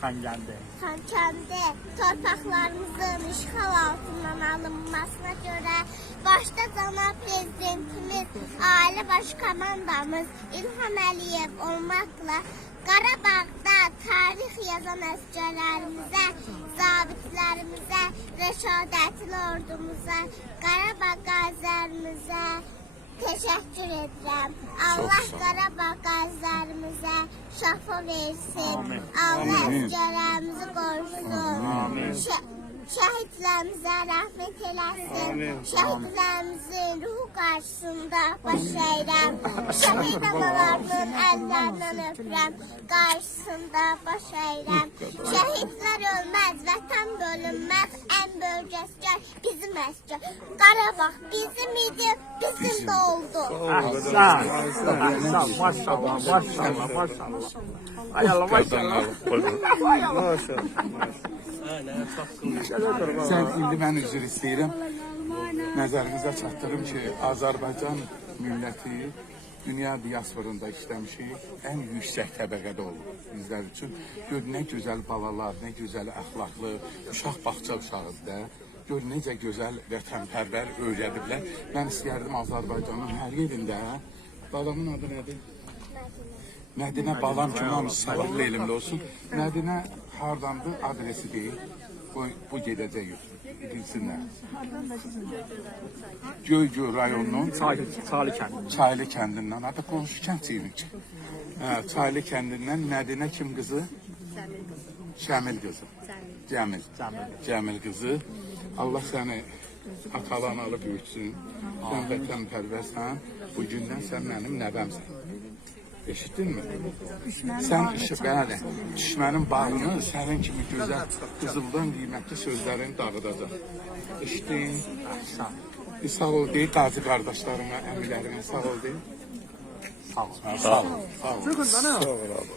Xankəndi? Xankəndi torpaqlarımızın işğal altından alınmasına görə başda cənab prezidentimiz, Ali Baş Komandamız İlham Əliyev olmaqla Qarabağda tarix yazan əsgərlərimizə, zabitlərimizə, rəşadətli ordumuza, Qarabağ qazilərimizə teşekkür ederim. Allah Qarabağ qazilərimizə şəfa versin. Allah əsgərlərimizi qorusun. Şəhidlərimizə rəhmət eləsin. Şəhidlərimizin ruhu qarşısında baş əyirəm. Şəhid analarının əllərindən öpürəm. Qarşısında baş əyirəm. Şəhidlər ölməz, vətən bölünməz. Ən böyük əsgər bizim əsgər. Qarabağ bizim idi, bizim də oldu. Maşallah, maşallah, maşallah. Ay Allah, maşallah. Ay Allah. Sən indi mən üzr istəyirəm. Nəzərinizə çatdırım ki, Azərbaycan milləti dünya diasporunda işləmişik, ən yüksək təbəqədə olur bizlər üçün. Gör, nə gözəl balalar, nə gözəl əxlaqlı, uşaq bağça uşağıdır da. Gör, necə gözəl vətənpərvər öyrədiblər. Mən istəyərdim Azərbaycanın hər yerində. Balamın adı nədir? Mədinə balam kimi hamısı sabırlı elimli olsun. Mədinə hardandır, adresi deyil. Bu gedəcək bilsinlər. Göygöl rayonunun Çaylı kəndindən, hatta qonşu kənd ki. Çaylı kəndindən Mədinə kim qızı? Cəmil qızı. Cəmil qızı. Allah səni atalan alıb büyütsün. Sən vətənpərvərsən. Bugündən sən mənim nəvəmsən. Eşitdinmi? Sən bəli, düşmənin bağını sənin kimi gözəl, qızıldan qiymətli sözlərini dağıdacaq. Eşitdin? Sağ ol deyil, qazi qardaşlarıma, əmilərimə sağ ol deyil. Sağ ol. Sağ ol.